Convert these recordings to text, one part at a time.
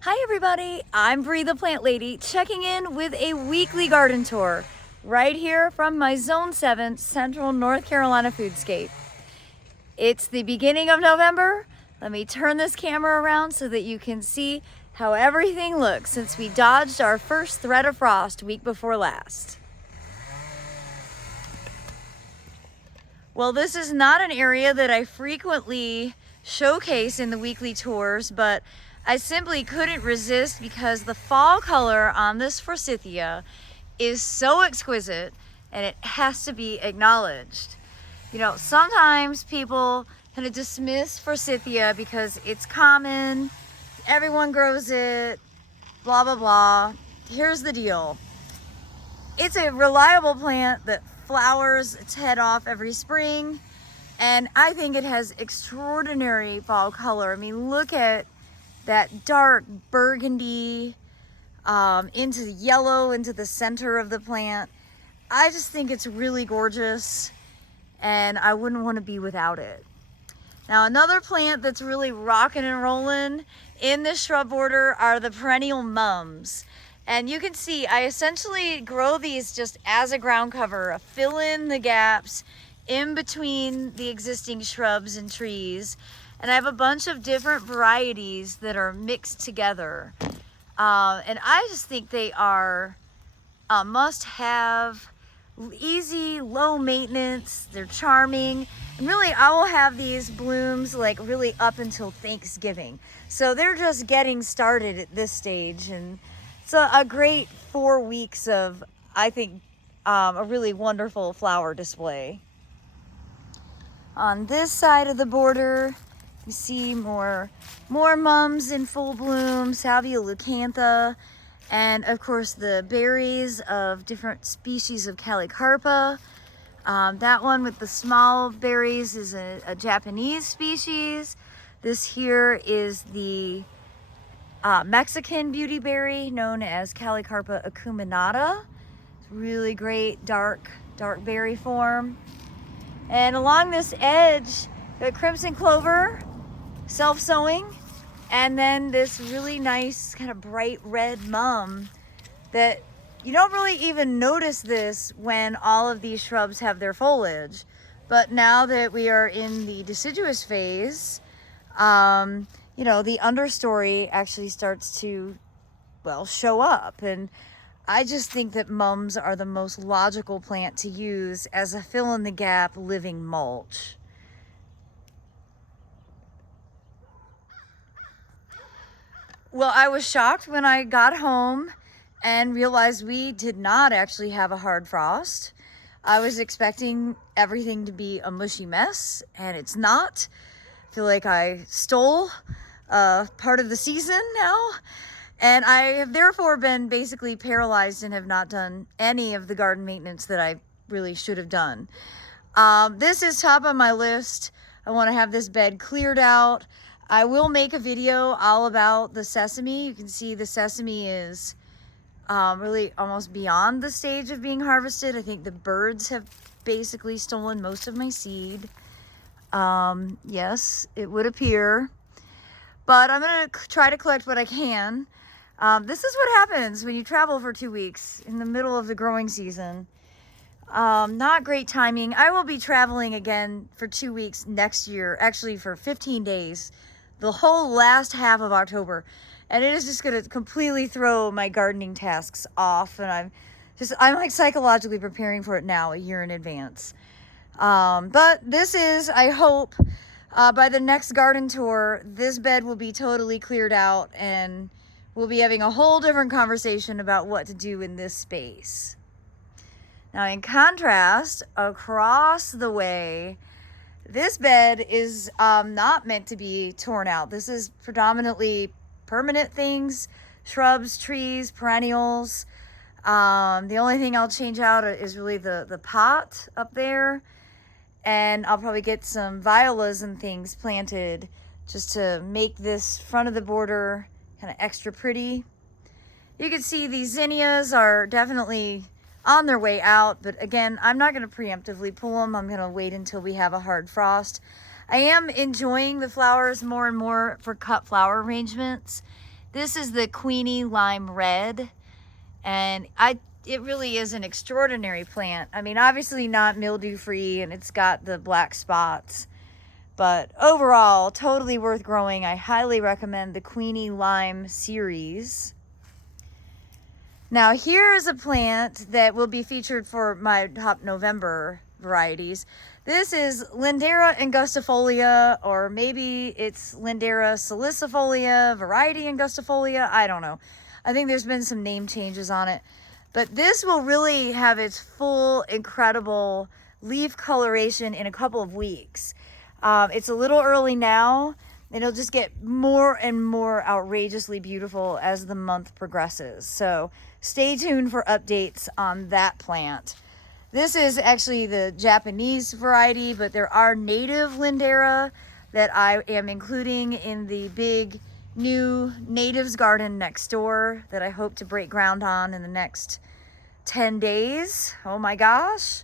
Hi everybody, I'm Bree the Plant Lady, checking in with a weekly garden tour right here from my Zone 7 Central North Carolina foodscape. It's the beginning of November. Let me turn this camera around so that you can see how everything looks since we dodged our first threat of frost week before last. Well, this is not an area that I frequently showcase in the weekly tours, but I simply couldn't resist because the fall color on this forsythia is so exquisite and it has to be acknowledged. You know, sometimes people kind of dismiss forsythia because it's common, everyone grows it, blah, blah, blah. Here's the deal. It's a reliable plant that flowers its head off every spring, and I think it has extraordinary fall color. I mean, look at that dark burgundy into the yellow into the center of the plant. I just think it's really gorgeous, and I wouldn't want to be without it. Now, another plant that's really rocking and rolling in this shrub border are the perennial mums. And you can see I essentially grow these just as a ground cover, fill in the gaps in between the existing shrubs and trees. And I have a bunch of different varieties that are mixed together. And I just think they are a must-have, easy, low maintenance. They're charming. And really, I will have these blooms like really up until Thanksgiving. So they're just getting started at this stage. And it's a great 4 weeks of, I think, a really wonderful flower display. On this side of the border, you see more mums in full bloom, Salvia leucantha, and of course the berries of different species of Calicarpa. That one with the small berries is a Japanese species. This here is the Mexican beautyberry known as Calicarpa acuminata. It's really great dark berry form. And along this edge, the crimson clover, self-sowing, and then this really nice kind of bright red mum that you don't really even notice this when all of these shrubs have their foliage. But now that we are in the deciduous phase, you know, the understory actually starts to, well, show up. And I just think that mums are the most logical plant to use as a fill-in-the-gap living mulch. Well, I was shocked when I got home and realized we did not actually have a hard frost. I was expecting everything to be a mushy mess, and it's not. I feel like I stole part of the season now, and I have therefore been basically paralyzed and have not done any of the garden maintenance that I really should have done. This is top on my list. I want to have this bed cleared out. I will make a video all about the sesame. You can see the sesame is really almost beyond the stage of being harvested. I think the birds have basically stolen most of my seed. Yes, it would appear. But I'm going to try to collect what I can. This is what happens when you travel for 2 weeks in the middle of the growing season. Not great timing. I will be traveling again for 2 weeks next year, actually for 15 days, the whole last half of October. And it is just going to completely throw my gardening tasks off. And I'm like psychologically preparing for it now a year in advance. But this is, I hope, by the next garden tour, this bed will be totally cleared out and we'll be having a whole different conversation about what to do in this space. Now, in contrast, across the way, this bed is not meant to be torn out. This is predominantly permanent things, shrubs, trees, perennials. The only thing I'll change out is really the pot up there. And I'll probably get some violas and things planted just to make this front of the border kind of extra pretty. You can see these zinnias are definitely on their way out, but again, I'm not going to preemptively pull them. I'm going to wait until we have a hard frost. I am enjoying the flowers more and more for cut flower arrangements. This is the Queenie Lime Red, and it really is an extraordinary plant. I mean, obviously not mildew free, and it's got the black spots, but overall, totally worth growing. I highly recommend the Queenie Lime series. Now here is a plant that will be featured for my top November varieties. This is Lindera angustifolia, or maybe it's Lindera salicifolia, variety angustifolia, I don't know. I think there's been some name changes on it. But this will really have its full, incredible leaf coloration in a couple of weeks. It's a little early now, and it'll just get more and more outrageously beautiful as the month progresses. So stay tuned for updates on that plant. This is actually the Japanese variety, but there are native Lindera that I am including in the big new natives garden next door that I hope to break ground on in the next 10 days. Oh my gosh.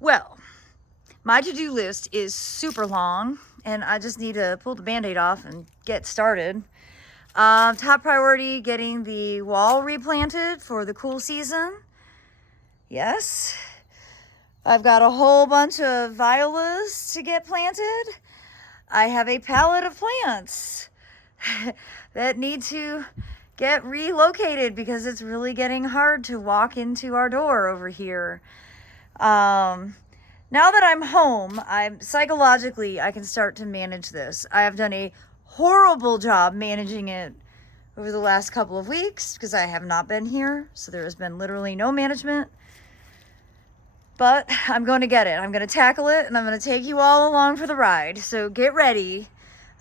Well, my to-do list is super long, and I just need to pull the band-aid off and get started. Top priority, getting the wall replanted for the cool season. Yes. I've got a whole bunch of violas to get planted. I have a pallet of plants that need to get relocated because it's really getting hard to walk into our door over here. Now that I'm home, psychologically, I can start to manage this. I have done a horrible job managing it over the last couple of weeks because I have not been here. So there has been literally no management. But I'm going to get it. I'm going to tackle it, and I'm going to take you all along for the ride. So get ready.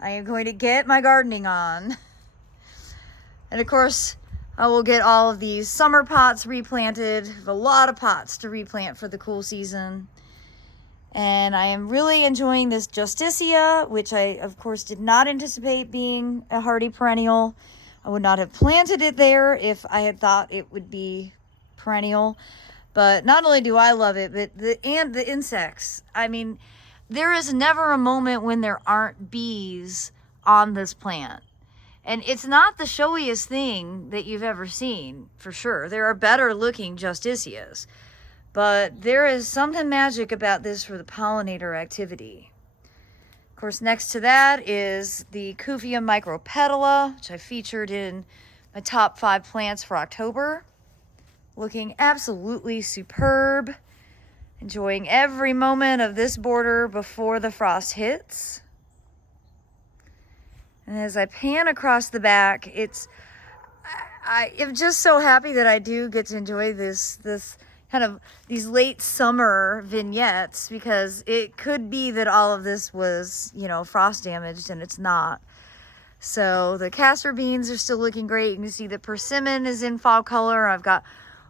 I am going to get my gardening on. And of course, I will get all of these summer pots replanted. I have a lot of pots to replant for the cool season. And I am really enjoying this Justicia, which I, of course, did not anticipate being a hardy perennial. I would not have planted it there if I had thought it would be perennial. But not only do I love it, but the insects. I mean, there is never a moment when there aren't bees on this plant. And it's not the showiest thing that you've ever seen, for sure. There are better looking Justicias. But there is something magic about this for the pollinator activity. Of course, next to that is the Cufia micropetala, which I featured in my top 5 plants for October. Looking absolutely superb. Enjoying every moment of this border before the frost hits. And as I pan across the back, I am just so happy that I do get to enjoy this kind of these late summer vignettes, because it could be that all of this was, frost damaged, and it's not. So the castor beans are still looking great. You can see the persimmon is in fall color. I've got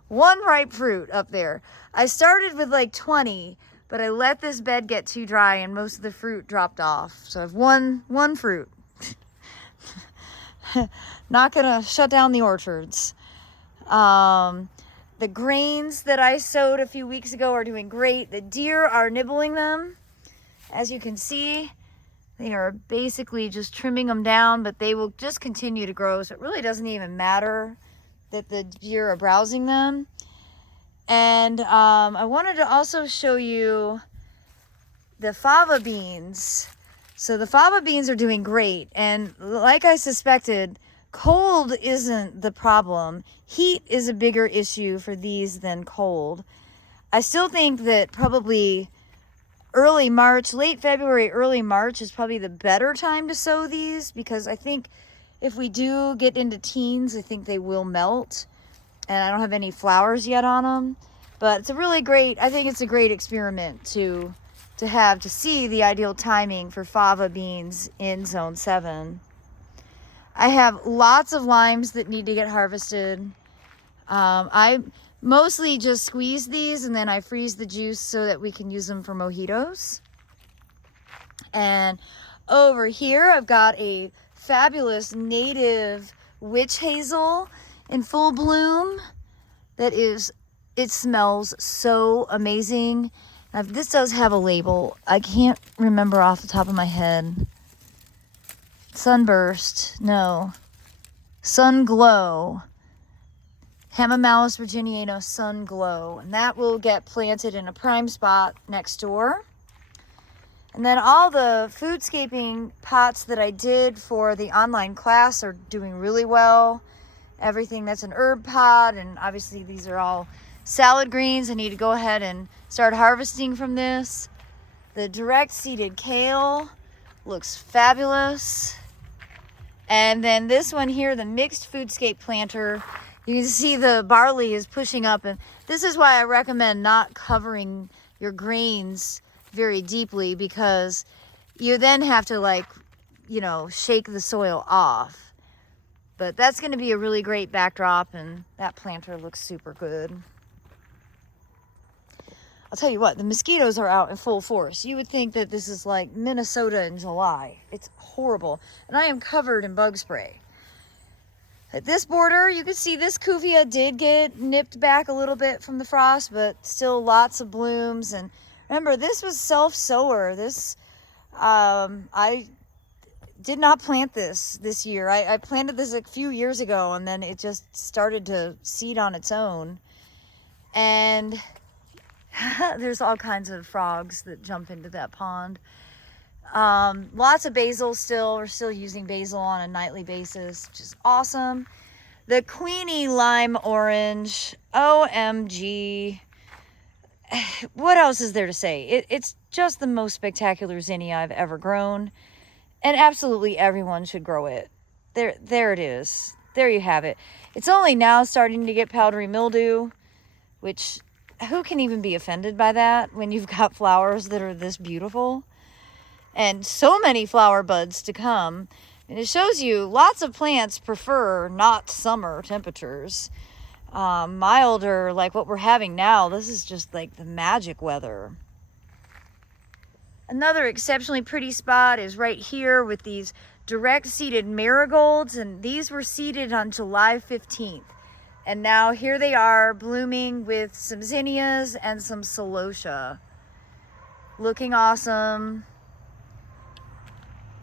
1 ripe fruit up there. I started with like 20, but I let this bed get too dry and most of the fruit dropped off. So I have one fruit. Not gonna shut down the orchards. The grains that I sowed a few weeks ago are doing great. The deer are nibbling them. As you can see, they are basically just trimming them down, but they will just continue to grow. So it really doesn't even matter that the deer are browsing them. And I wanted to also show you the fava beans. So the fava beans are doing great. And like I suspected, cold isn't the problem. Heat is a bigger issue for these than cold. I still think that probably early March, late February, early March is probably the better time to sow these, because I think if we do get into teens, I think they will melt. And I don't have any flowers yet on them. But it's a really great, I think it's a great experiment to see the ideal timing for fava beans in zone 7. I have lots of limes that need to get harvested. I mostly just squeeze these and then I freeze the juice so that we can use them for mojitos. And over here I've got a fabulous native witch hazel in full bloom. It smells so amazing. Now, this does have a label. I can't remember off the top of my head. Sunburst, no. Sun Glow. Hemamalus virginiano Sun Glow. And that will get planted in a prime spot next door. And then all the foodscaping pots that I did for the online class are doing really well. Everything that's an herb pot, and obviously these are all salad greens. I need to go ahead and start harvesting from this. The direct seeded kale looks fabulous. And then this one here, the mixed foodscape planter, you can see the barley is pushing up, and this is why I recommend not covering your grains very deeply, because you then have to, like, you know, shake the soil off. But that's going to be a really great backdrop, and that planter looks super good. I'll tell you what, the mosquitoes are out in full force. You would think that this is like Minnesota in July. It's horrible. And I am covered in bug spray. At this border, you can see this cuvia did get nipped back a little bit from the frost, but still lots of blooms. And remember, this was self-sower. This, I did not plant this year. I planted this a few years ago, and then it just started to seed on its own. And there's all kinds of frogs that jump into that pond. Lots of basil still. We're still using basil on a nightly basis, which is awesome. The Queenie Lime Orange, OMG. What else is there to say? It's just the most spectacular zinnia I've ever grown, and absolutely everyone should grow it. There it is. There you have it. It's only now starting to get powdery mildew, which, who can even be offended by that when you've got flowers that are this beautiful? And so many flower buds to come. And it shows you lots of plants prefer not summer temperatures. Milder, like what we're having now. This is just like the magic weather. Another exceptionally pretty spot is right here with these direct seeded marigolds. And these were seeded on July 15th. And now here they are blooming with some zinnias and some celosia. Looking awesome.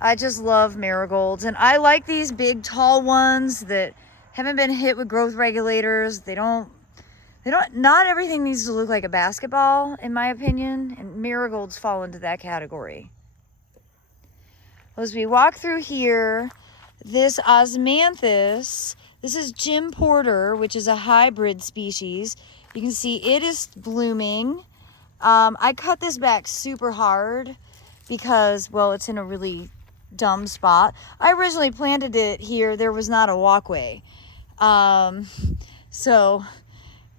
I just love marigolds. And I like these big tall ones that haven't been hit with growth regulators. Not everything needs to look like a basketball, in my opinion. And marigolds fall into that category. As we walk through here, this osmanthus, this is Jim Porter, which is a hybrid species. You can see it is blooming. I cut this back super hard because, well, it's in a really dumb spot. I originally planted it here. There was not a walkway. So,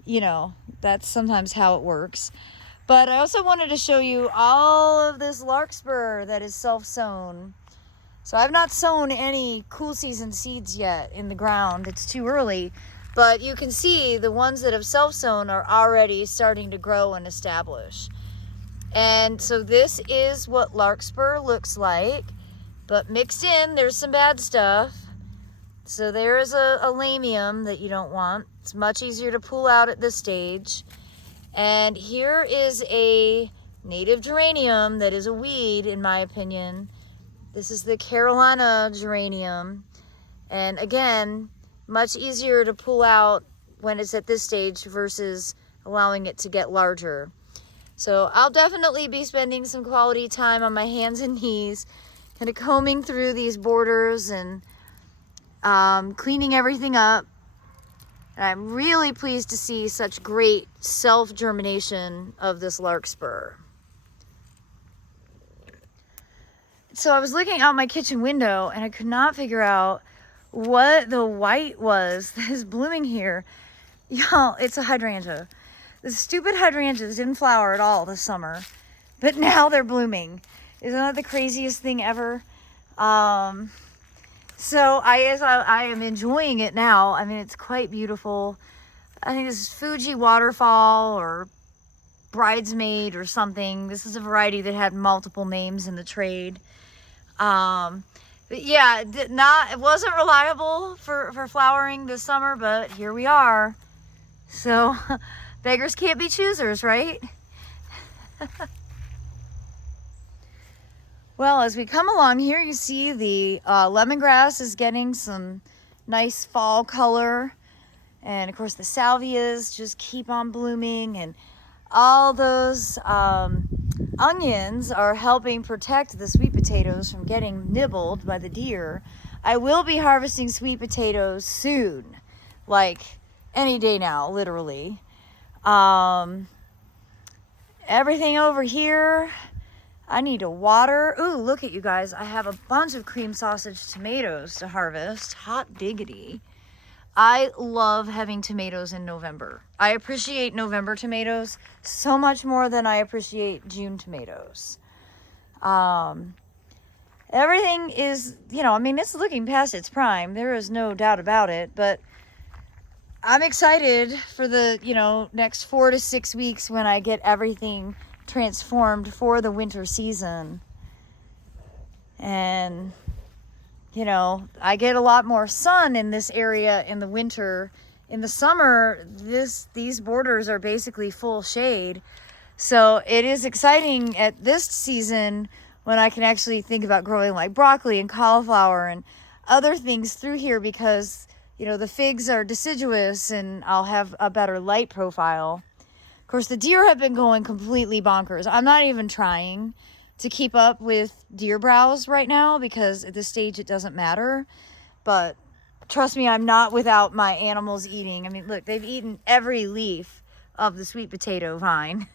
you know, that's sometimes how it works. But I also wanted to show you all of this larkspur that is self-sown. So I've not sown any cool season seeds yet in the ground. It's too early, but you can see the ones that have self-sown are already starting to grow and establish. And so this is what larkspur looks like, but mixed in, there's some bad stuff. So there is a lamium that you don't want. It's much easier to pull out at this stage. And here is a native geranium that is a weed, in my opinion. This is the Carolina geranium. And again, much easier to pull out when it's at this stage versus allowing it to get larger. So I'll definitely be spending some quality time on my hands and knees, kind of combing through these borders and cleaning everything up. And I'm really pleased to see such great self-germination of this larkspur. So I was looking out my kitchen window and I could not figure out what the white was that is blooming here. Y'all, it's a hydrangea. The stupid hydrangeas didn't flower at all this summer, but now they're blooming. Isn't that the craziest thing ever? So I am enjoying it now. I mean, it's quite beautiful. I think this is Fuji Waterfall or Bridesmaid or something. This is a variety that had multiple names in the trade. But yeah, it wasn't reliable for flowering this summer, but here we are. So beggars can't be choosers, right? Well, as we come along here, you see the lemongrass is getting some nice fall color. And of course the salvias just keep on blooming, and all those onions are helping protect the sweet potatoes from getting nibbled by the deer. I will be harvesting sweet potatoes soon, like any day now, literally. Everything over here, I need to water. Ooh, look at you guys. I have a bunch of cream sausage tomatoes to harvest. Hot diggity. I love having tomatoes in November. I appreciate November tomatoes so much more than I appreciate June tomatoes. Everything is, I mean, it's looking past its prime. There is no doubt about it, but I'm excited for the, next 4 to 6 weeks when I get everything transformed for the winter season. And I get a lot more sun in this area in the winter. In the summer, these borders are basically full shade. So it is exciting at this season when I can actually think about growing like broccoli and cauliflower and other things through here, because, the figs are deciduous and I'll have a better light profile. Of course, the deer have been going completely bonkers. I'm not even trying to keep up with deer browse right now, because at this stage it doesn't matter. But trust me, I'm not without my animals eating. I mean, look, they've eaten every leaf of the sweet potato vine.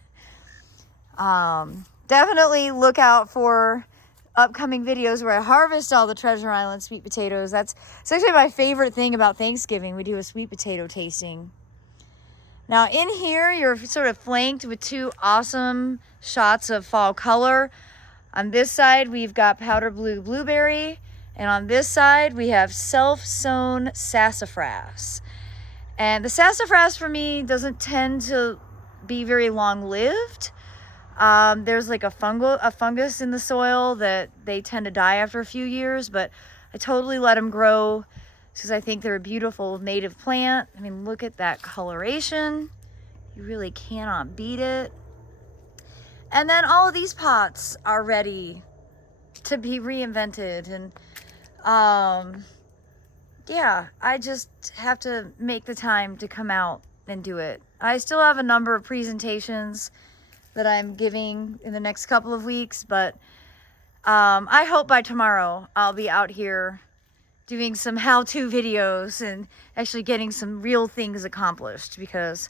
Definitely look out for upcoming videos where I harvest all the Treasure Island sweet potatoes. It's actually my favorite thing about Thanksgiving. We do a sweet potato tasting. Now in here, you're sort of flanked with 2 awesome shots of fall color. On this side, we've got powder blue blueberry, and on this side, we have self-sown sassafras. And the sassafras for me doesn't tend to be very long-lived. There's like a fungus in the soil that they tend to die after a few years, but I totally let them grow because I think they're a beautiful native plant. I mean, look at that coloration. You really cannot beat it. And then all of these pots are ready to be reinvented. And yeah, I just have to make the time to come out and do it. I still have a number of presentations that I'm giving in the next couple of weeks, but I hope by tomorrow I'll be out here doing some how-to videos and actually getting some real things accomplished, because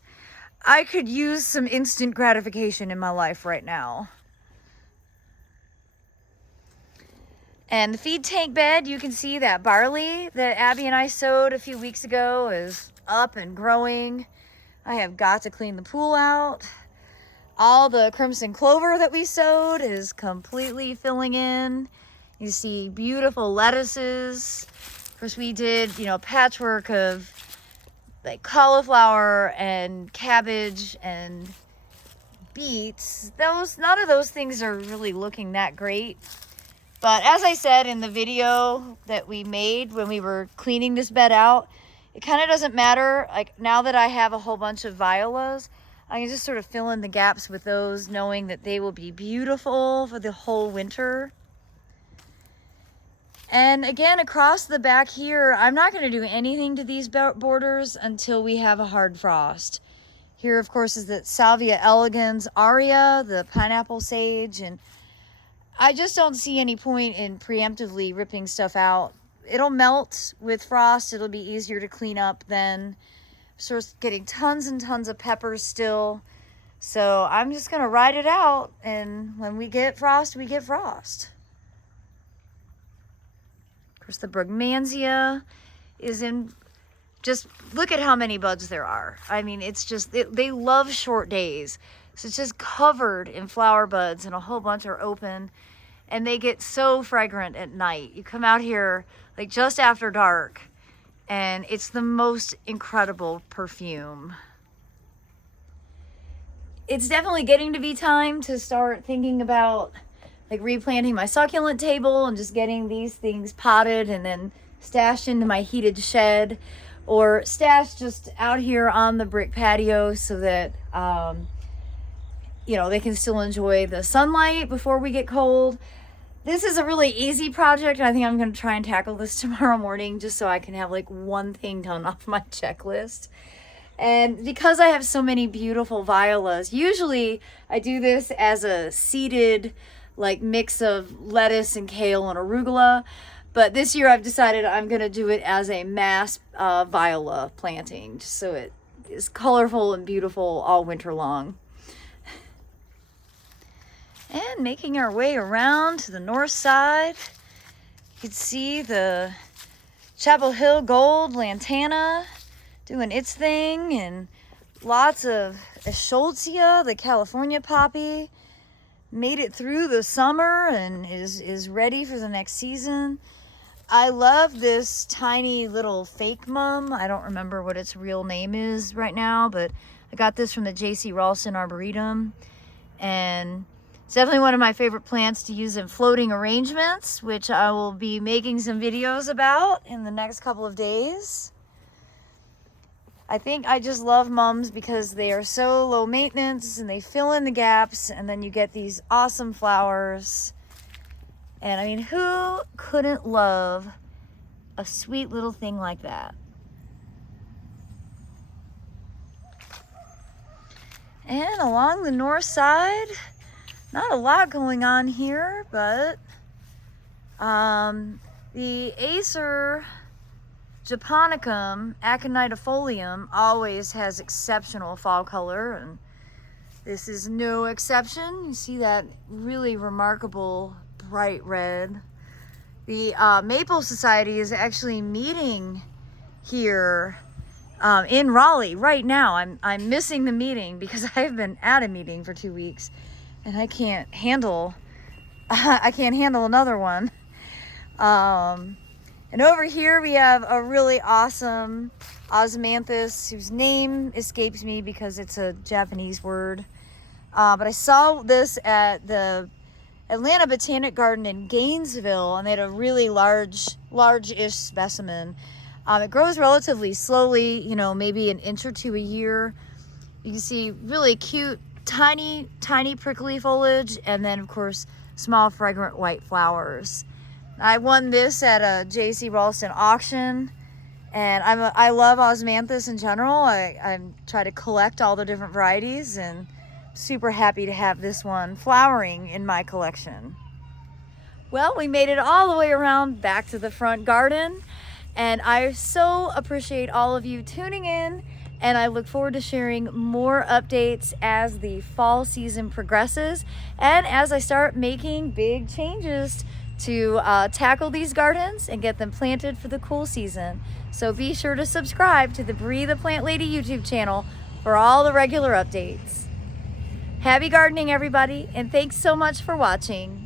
I could use some instant gratification in my life right now. And the feed tank bed, you can see that barley that Abby and I sowed a few weeks ago is up and growing. I have got to clean the pool out. All the crimson clover that we sowed is completely filling in. You see beautiful lettuces. Of course, we did, patchwork of like cauliflower and cabbage and beets. None of those things are really looking that great. But as I said in the video that we made when we were cleaning this bed out, it kind of doesn't matter. Like, now that I have a whole bunch of violas, I can just sort of fill in the gaps with those, knowing that they will be beautiful for the whole winter. And again, across the back here, I'm not going to do anything to these borders until we have a hard frost. Here, of course, is the Salvia elegans aria, the pineapple sage, and I just don't see any point in preemptively ripping stuff out. It'll melt with frost. It'll be easier to clean up then. So we're getting tons and tons of peppers still. So I'm just going to ride it out, and when we get frost, we get frost. Of course, the brugmansia is in, just look at how many buds there are. I mean, it's just, they love short days. So it's just covered in flower buds, and a whole bunch are open, and they get so fragrant at night. You come out here like just after dark, and it's the most incredible perfume. It's definitely getting to be time to start thinking about like replanting my succulent table and just getting these things potted and then stashed into my heated shed, or stashed just out here on the brick patio so that you know, they can still enjoy the sunlight before we get cold. This is a really easy project. I think I'm going to try and tackle this tomorrow morning just so I can have like one thing done off my checklist. And because I have so many beautiful violas, usually I do this as a seeded like mix of lettuce and kale and arugula. But this year I've decided I'm going to do it as a mass viola planting, just so it is colorful and beautiful all winter long. And making our way around to the north side, you can see the Chapel Hill Gold Lantana doing its thing, and lots of Eschscholzia, the California poppy, made it through the summer and is ready for the next season. I love this tiny little fake mum. I don't remember what its real name is right now, but I got this from the J.C. Ralston Arboretum, and it's definitely one of my favorite plants to use in floating arrangements, which I will be making some videos about in the next couple of days. I think I just love mums because they are so low maintenance and they fill in the gaps, and then you get these awesome flowers. And I mean, who couldn't love a sweet little thing like that? And along the north side, not a lot going on here, but the Acer Japonicum aconitifolium always has exceptional fall color, and this is no exception. You see that really remarkable bright red. The Maple Society is actually meeting here in Raleigh right now. I'm missing the meeting because I've been at a meeting for 2 weeks, and I can't handle another one. And over here we have a really awesome osmanthus whose name escapes me because it's a Japanese word. But I saw this at the Atlanta Botanic Garden in Gainesville, and they had a really large-ish specimen. It grows relatively slowly, you know, maybe an inch or two a year. You can see really cute, tiny prickly foliage, and then of course small fragrant white flowers. I won this at a J.C. Ralston auction, and I love osmanthus in general. I try to collect all the different varieties, and super happy to have this one flowering in my collection. Well, we made it all the way around back to the front garden, and I so appreciate all of you tuning in, and I look forward to sharing more updates as the fall season progresses and as I start making big changes to tackle these gardens and get them planted for the cool season. So be sure to subscribe to the Bree the Plant Lady YouTube channel for all the regular updates. Happy gardening, everybody, and thanks so much for watching.